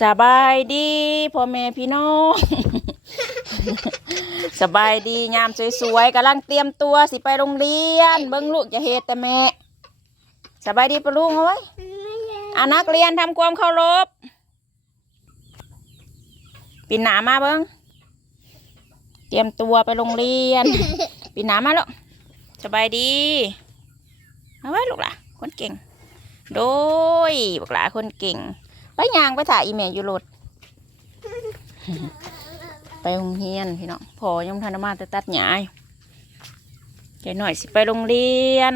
สบายดีพ่อแม่พี่น้อง สบายดียามสวยๆกำลังเตรียมตัวสิไปโรงเรียน เบิ้งลูกจะเฮ็ดแต่แม่สบายดีปะลุงเอาไว้อานักเรียนทำความเคารพปินหนามาเบิ้งเตรียมตัวไปโรงเรียนปินหนามาแล้วสบายดีเอาไว้ลูกหล่ะ คนเก่ง โดยบักหลาคนเก่ง ไปยางไปถ่ายอีเมลอยู่รถไปโรงเรียนพี่น้องพอยังทันมาแต่ตัดหญ้ายใจหน่อยสิไปโรงเรียน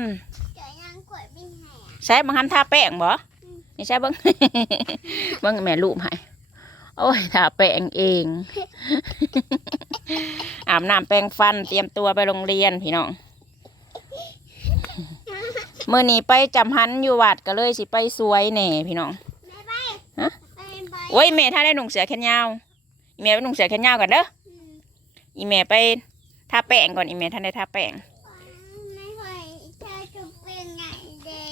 ใช้บางคันทาแป้งบ่นี่ใช่บิ้งบิ้งแม่ลูกให้โอ้ยทาแป้งเอง อาบน้ำแปรงฟันเตรียมตัวไปโรงเรียนพี่น้องเมื่อนี้ไปจำฮันอยู่วัดก็เลยสิไปสวยแหน่พี่น้อง ฮะไปไปโอ้ยแม่ถ้าได้หนุ่งเสือแขนยาวอีแม่ไปหนุ่งเสือแขนยาวกันเด้ออืมอีแม่ไปทาแป้งก่อนอีแม่ท่านได้ทาแป้งไม่ค่อยจะจะเป็นไงเด้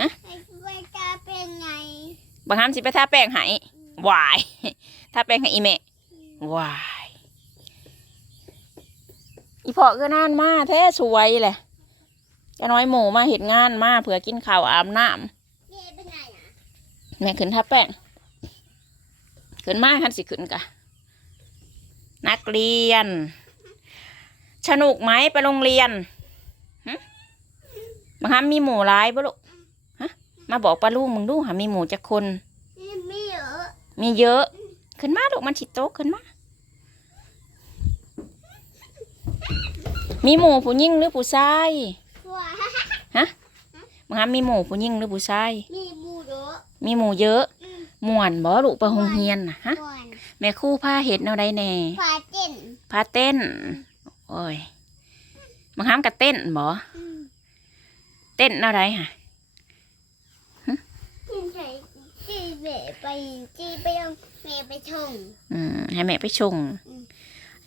ฮะไม่ค่อยจะเป็นไงบางครั้งสิไปทาแป้งให้วายทาแป้งให้อีแม่วายอีพอก็นานมาแท้สวยแหละก็น้อยหมูมาเห็ดงานมาเผื่อกินข้าวอาบน้เด้เป็นไงอะำ แม่ขึ้นทาแป้งขึ้นมาคันสิขึ้นกะนักเรียน สนุกไหมไปโรงเรียนหึบางครั้งมีหมูร้ายปะลูกฮะ มาบอกป้าลูกมึงดูหามีหมูจักคนนี่ไม่เยอะ มีเยอะ ขึ้นมาลูกมันฉิดโต๊ะขึ้นมา มีหมูผู้หญิงหรือผู้ชายว้าบางครั้งมีหมูผู้หญิงหรือผู้ชาย มีบูโดะ มีหมูเยอะอืมม่วนบ่ลูกไปโรงเรียนนะฮะก่อนแม่ครู่พาเห็ดแนวใดแน่ฟาเต้นพาเต้น โอ้ยบางครั้งก็เต้นบ่อืมเต้นแนวใดฮะที่ไหนที่เบะไปที่ไปเอาเมย์ไปชง อืมให้แม่ไปชงอืม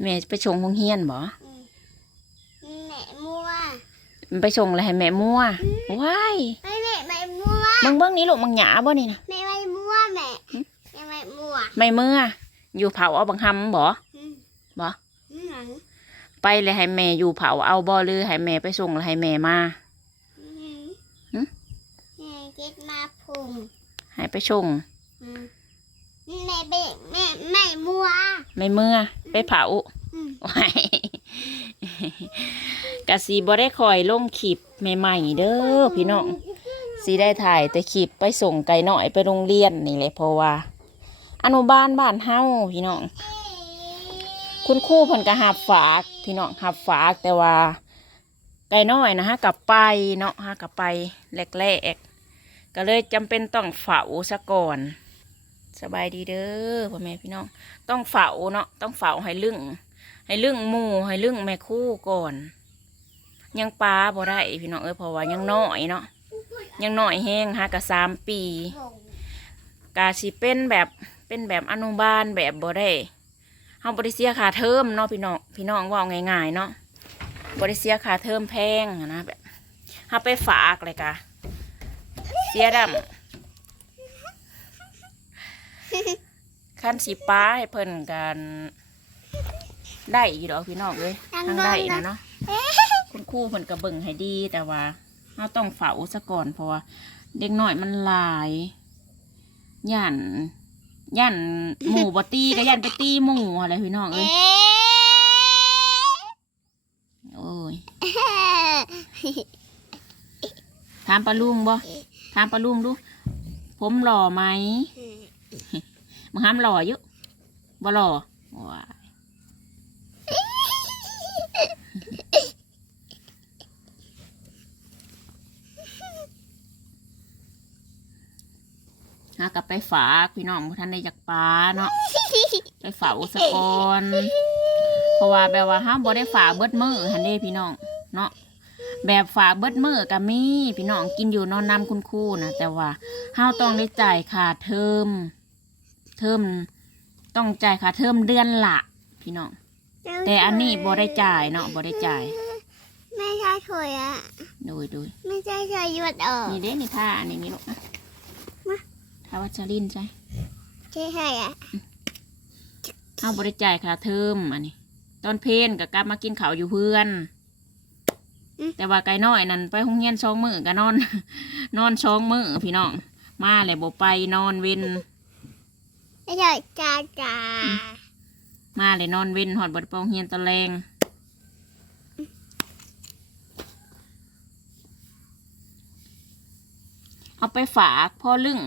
แม่ไปชงโรงเรียนบ่อืมแม่มัวไปชงแล้วให้แม่มั่วว้าย ไม่แม่ไม่ มัวมึงเบิ่งนี้ลูกมึงหยาบ่นี่นะแม่ไม่มัวแม่แม่ไม่มัวไม่เมื่อ อยู่เผาเอาบางคำบ่อืมบ่อืมหนังไปเลยให้แม่อยู่เผาเอาบ่หรือให้แม่ไปส่งแล้วให้แม่มาอืมหึแม่เก็ดมาพุงให้ไปส่งอืมแม่เบะแม่ไม่มัวไม่เมื่อ ไปเผาอืมไว้กะสีบ่ได้คอยลงคลิปใหม่ๆเด้อพี่น้อง สีได้ถ่ายแต่คลิปไปส่งไก่หน่อยไปโรงเรียนนี่แหละเพราะว่า อนุบาลบ้านเฮาพี่น้อง คุณครูเพิ่นก็หับฝากพี่น้องหับฝากแต่ว่า ไก่น้อยนะฮะกลับไปเนาะฮะกลับไปแรกๆก็เลยจำเป็นต้องเฝ้าซะก่อนสบายดีเด้อพ่อแม่พี่น้อง ต้องเฝ้าเนาะต้องเฝ้าให้ลึงให้ลึงหมู่ให้ลึงแม่คู่ก่อน ยังปลาบ่ได้พี่น้องเอ้ยเพราะว่ายังน้อยเนาะ ยังน้อยแห้งฮะกะสามปีพุงกาสิเป็นแบบเป็นแบบอนุบาลแบบบ่ได้เฮาบ่ได้เสียค่าเทอมเนาะพี่น้องพี่น้องเว่าง่ายๆเนาะบ่ได้เสียค่าเทอมแพงอะนะแบบเฮาไปฝากเลยกะเสียดำคันสิป้าให้เพิ่นกันได้อยู่ดอกพี่น้องเอ้ยทางได้นะเนาะคุณครูเพิ่นก็เบิ่งให้ดีแต่ว่า เฮาต้องเฝ้าซะก่อนเพราะว่าเด็กน้อยมันหลายย่านย่านหมู่บ่ตีก็ย่านไปตีหมู่อะไรพี่น้องเอ้ยเอ๊ะโอ้ยถามปลาลุงบ่ถามปลาลุงดู ผมหล่อไหมมึงห้ามหล่ออยู่บ่หล่อว้า หากลับไปฝากพี่น้องบ่ท่านได้จากปลาเนาะไปฝากอุสกรเพราะว่าแบบว่าห้ามบ่ได้ฝากเบิดมือหันเด้พี่น้องเนาะแบบฝากเบิดมือก็มีพี่น้องกินอยู่นอนนำคุณครูนะแต่ว่าเฮาต้องได้จ่ายค่าเทอมเทอมต้องจ่ายค่าเทอมเดือนละพี่น้องแต่อันนี้บ่ได้จ่ายเนาะบ่ได้จ่ายไม่ใช่ถอยอะโดยโดยไม่ใช่ถอยหยุดออกนี่เด้นี่ท่าอันนี้นี่ลูกนะ มาท่าวัชรินทร์ใช่ใช่ใช่อะเอาบริจ่ายค่าเทอมอันนี้ ตอนเพลนก็กลับมากินข้าวอยู่เพื่อน แต่ว่าไก่น้อยนั่นไปห้องเรียนสองมือก็นอน นอนสองมือพี่น้อง มาเลยบ่ไปนอนเว้นไม่ใช่จ้าจ้ามาเลยนอนเว้นหอดบไดไปโรงเรียนตะแรงเอาไปฝากพ่อลึง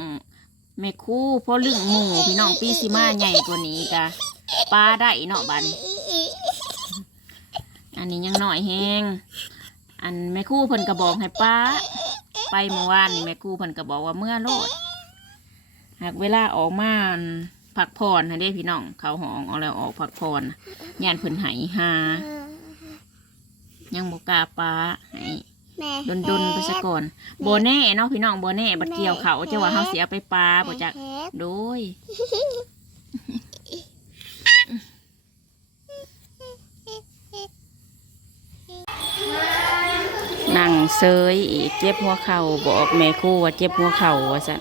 แม่คู่พ่อลึงหมูพี่น้องปีสิมาใหญ่กว่านี้กะปลาได้เนาะบันอันนี้ยังหน่อยแฮงอันแม่คู่เพิ่นกระบอกให้ป้า ไปเมื่อวานนี่แม่คู่เพิ่นกระบอกว่าเมื่อโลด หากเวลาออกมาอั่นพักผ่อนให้ได้พี่น้องเขาหองเอาแล้วออกพักผ่อนย่านเพิ่นหายหายังบกาป้าให้ แม่ดนดนๆไปซะก่อนโบแน่เนาะพี่น้องโบแน่บัดเกี่ยวเขาจะว่าเฮาเสียไปปลาบ่จักโดย นั่งเซยอีกเจ็บหัวเข่าบอกแม่ครู่ว่าเจ็บหัวเข่าว่าสัน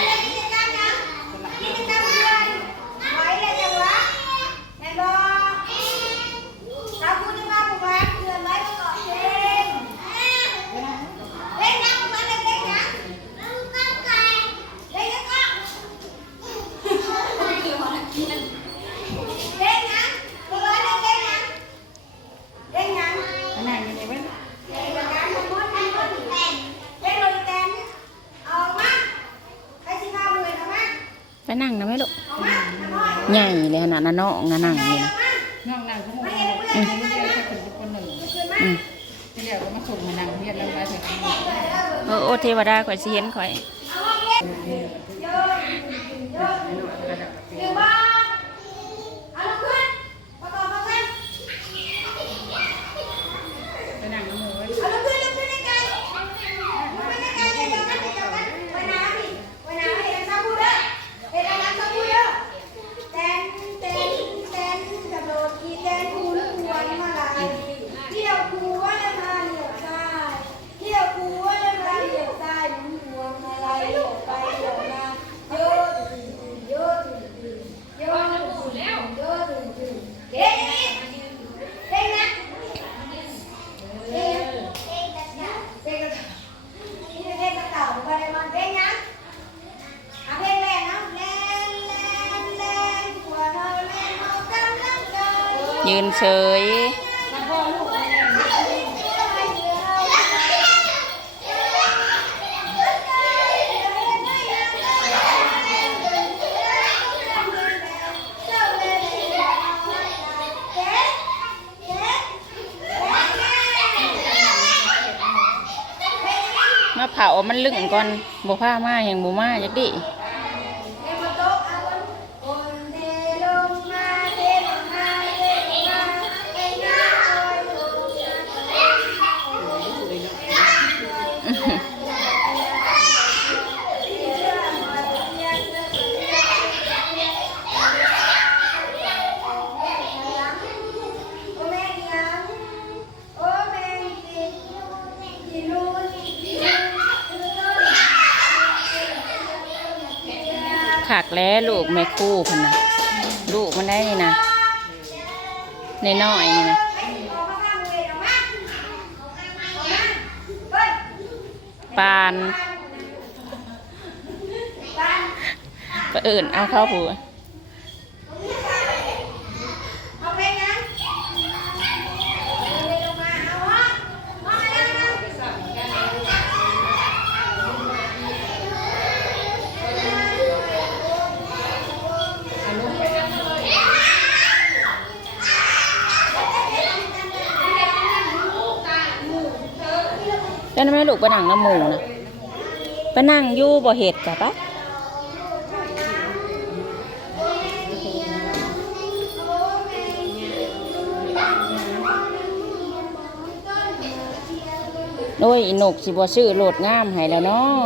ไปนั่งนะแม่ลูก ใหญ่เลยขนาดนั้นน้องนะนั่งนี่นะน้องนางเขาบอกว่าเรียนไม่ได้แค่คนทุกคนหนึ่งอืมที่เดียวก็มาส่งมานางเรียนแล้วได้ถึงเออโอเทวดาข่อยสิเห็นข่อย ไปนางน้ำมูก เที่ยวคูว่าจะมาเหลียวซ้ายเที่ยวคูว่าจะมาเหลียวซ้ายหมุนหัวมาลายเหลียวไปเหลียวมาโยดโยดโยดโยดโยดเฮ้ยเฮ้ยนะเฮ้ยเฮ้ยกระเต่าเฮ้ยกระเต่านี่เฮ้ยกระเต่าไปเลยมันเฮ้ยนะอะเพลงแรกนะแลนแลนแลนหัวเราแลนเรากำลังใจ ยืนเฉย มาเผามันลึงก่อนบ่ผ้ามาแห่งบ่มาจักดิ กแล้วลูกแม่คู่พันนะลูกมันได้นี่นะในน้อยๆนี่นะปานไปเอื่นเอาเข้าผัว เป็นไม่ลูกไปนั่งน้ำหมูนะไปนั่งยู่บ่เห็ดกับปะโอ้ยหนกสิบ่ซื้อโหลดงามให้แล้วเนาะ